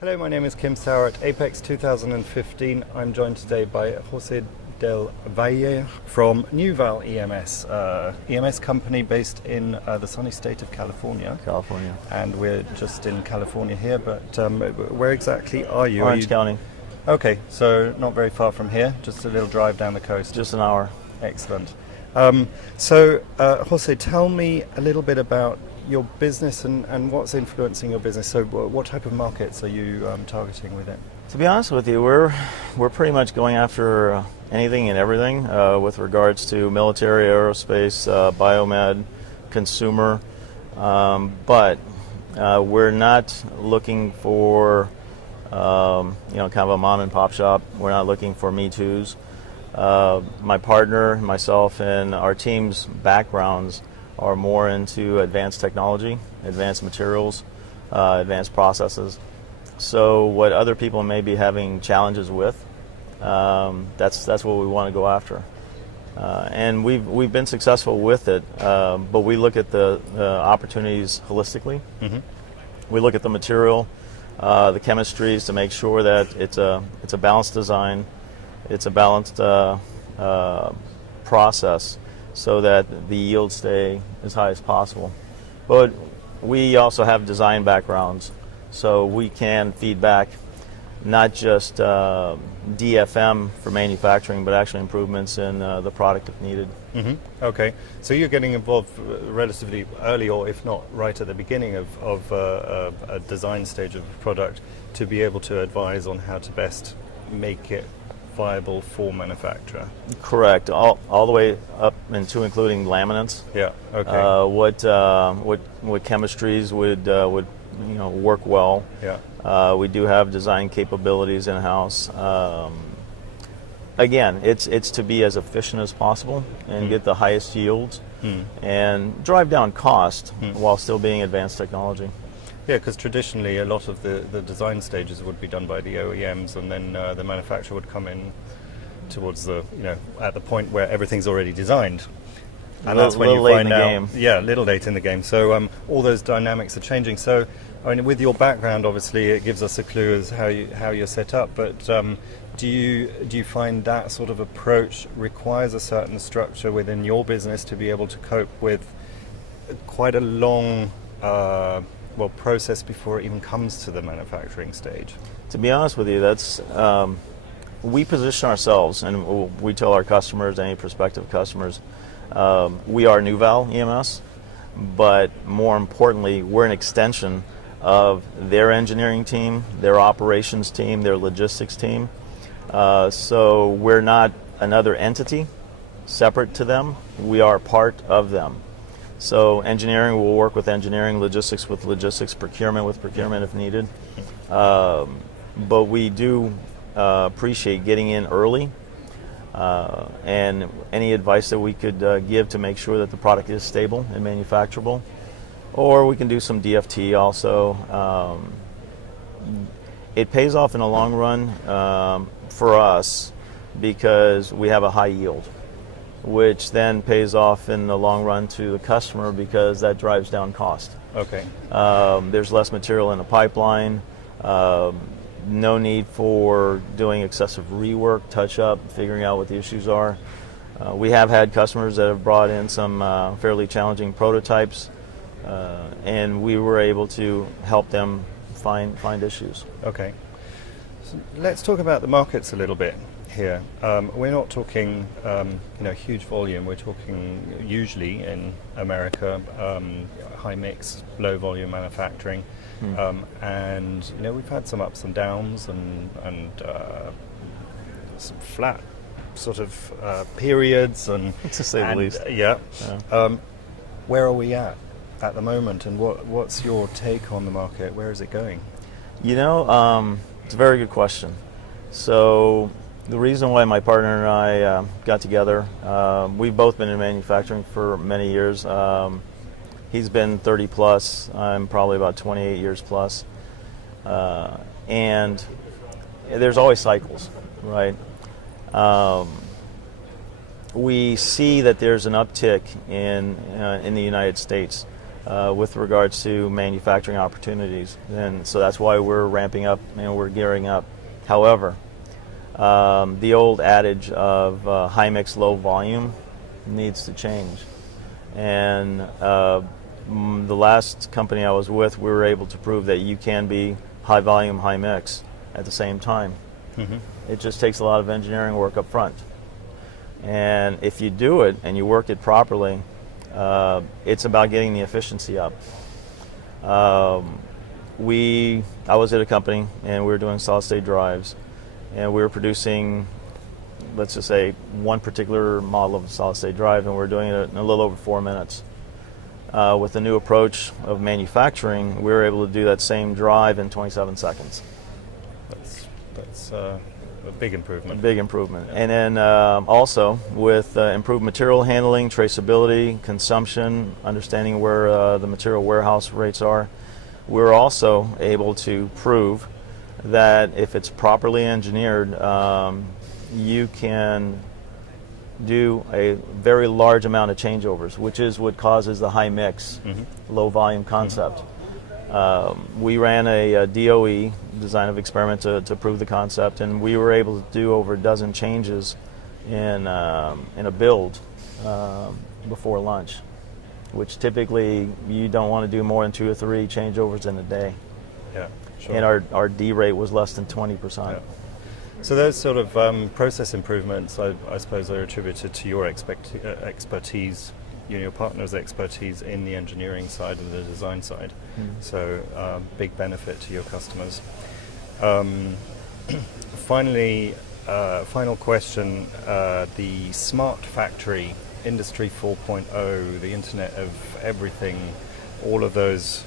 Hello, my name is Kim Sauer at Apex 2015. I'm joined today by Jose del Valle from NuVal EMS, EMS company based in the sunny state of California. And we're just in California here, but where exactly are you? Orange County. Okay, so not very far from here, just a little drive down the coast. Just an hour. Excellent. Jose, tell me a little bit about your business and what's influencing your business. So what type of markets are you targeting with it? To be honest with you, we're pretty much going after anything and everything with regards to military, aerospace, biomed, consumer, but we're not looking for kind of a mom and pop shop. We're not looking for Me Too's. My partner, myself, and our team's backgrounds are more into advanced technology, advanced materials, advanced processes. So what other people may be having challenges with, that's what we want to go after. And we've been successful with it, but we look at the opportunities holistically. Mm-hmm. We look at the material, the chemistries to make sure that it's a balanced design, it's a balanced process, so that the yields stay as high as possible. But we also have design backgrounds, so we can feed back not just DFM for manufacturing, but actually improvements in the product if needed. Mm-hmm. Okay, so you're getting involved relatively early, or if not right at the beginning of a design stage of a product, to be able to advise on how to best make it viable for manufacture. Correct. All the way up into including laminates. Yeah. Okay. What chemistries would work well. Yeah. We do have design capabilities in house. Again, it's to be as efficient as possible and get the highest yields and drive down cost while still being advanced technology. Yeah, because traditionally a lot of the design stages would be done by the OEMs, and then the manufacturer would come in towards at the point where everything's already designed. And that's when you find out. Yeah, a little late in the game. So all those dynamics are changing. So, I mean, with your background, obviously, it gives us a clue as how you're set up. But do you find that sort of approach requires a certain structure within your business to be able to cope with quite a long process before it even comes to the manufacturing stage? To be honest with you, that's we position ourselves, and we tell our customers, any prospective customers, we are NuVal EMS, but more importantly, we're an extension of their engineering team, their operations team, their logistics team. So we're not another entity separate to them. We are part of them. So engineering will work with engineering, logistics with logistics, procurement with procurement if needed. But we do appreciate getting in early and any advice that we could give to make sure that the product is stable and manufacturable. Or we can do some DFT also. It pays off in the long run for us because we have a high yield, which then pays off in the long run to the customer because that drives down cost. Okay. There's less material in the pipeline, no need for doing excessive rework, touch-up, figuring out what the issues are. We have had customers that have brought in some fairly challenging prototypes, and we were able to help them find issues. Okay. So let's talk about the markets a little bit here. We're not talking huge volume. We're talking usually in America high mix, low volume manufacturing, and we've had some ups and downs and some flat sort of periods, and to say the least. Yeah. Where are we at the moment, and what's your take on the market? Where is it going? It's a very good question. So the reason why my partner and I got together, we've both been in manufacturing for many years. He's been 30 plus, I'm probably about 28 years plus. And there's always cycles, right? We see that there's an uptick in the United States with regards to manufacturing opportunities. And so that's why we're ramping up and we're gearing up. However, the old adage of high mix, low volume needs to change. And the last company I was with, we were able to prove that you can be high volume, high mix at the same time. Mm-hmm. It just takes a lot of engineering work up front. And if you do it and you work it properly, it's about getting the efficiency up. I was at a company and we were doing solid state drives, and we were producing, let's just say, one particular model of a solid state drive, and we were doing it in a little over 4 minutes. With the new approach of manufacturing, we were able to do that same drive in 27 seconds. That's a big improvement. A big improvement. Yeah. And then also with improved material handling, traceability, consumption, understanding where the material warehouse rates are, we're also able to prove that if it's properly engineered, you can do a very large amount of changeovers, which is what causes the high mix, low volume concept. We ran a DOE, design of experiment, to prove the concept, and we were able to do over a dozen changes in a build before lunch, which typically you don't want to do more than 2 or 3 changeovers in a day. Yeah, sure. And our D rate was less than 20%. Yeah. So those sort of process improvements, I suppose, are attributed to your expertise, your partner's expertise in the engineering side and the design side. So big benefit to your customers. Finally, final question, the smart factory, Industry 4.0, the Internet of Everything, all of those,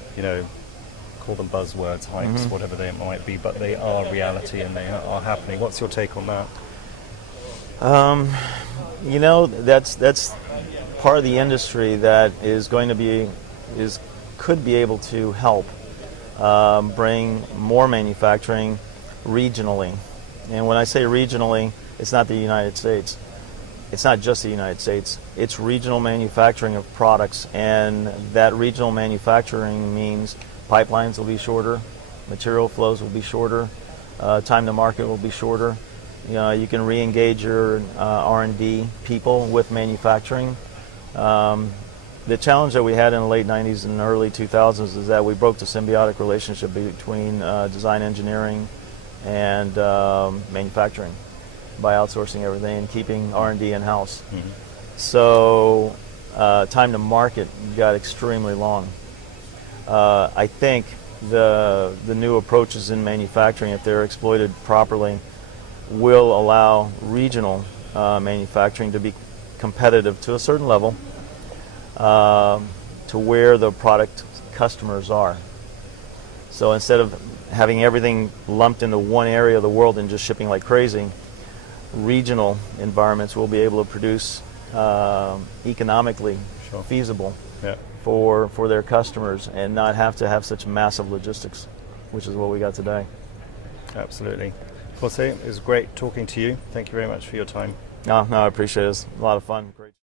call them buzzwords, hypes, whatever they might be, but they are reality and they are happening. What's your take on that? That's part of the industry that is going to could be able to help bring more manufacturing regionally. And when I say regionally, it's not the United States. It's not just the United States. It's regional manufacturing of products, and that regional manufacturing means pipelines will be shorter, material flows will be shorter, time to market will be shorter. You can re-engage your R&D people with manufacturing. The challenge that we had in the late 90s and early 2000s is that we broke the symbiotic relationship between design engineering and manufacturing by outsourcing everything and keeping R&D in-house. So time to market got extremely long. I think the new approaches in manufacturing, if they're exploited properly, will allow regional manufacturing to be competitive to a certain level, to where the product customers are. So instead of having everything lumped into one area of the world and just shipping like crazy, regional environments will be able to produce economically feasible for their customers and not have to have such massive logistics, which is what we got today. Absolutely. Jose, it was great talking to you. Thank you very much for your time. No, I appreciate it. It's a lot of fun. Great.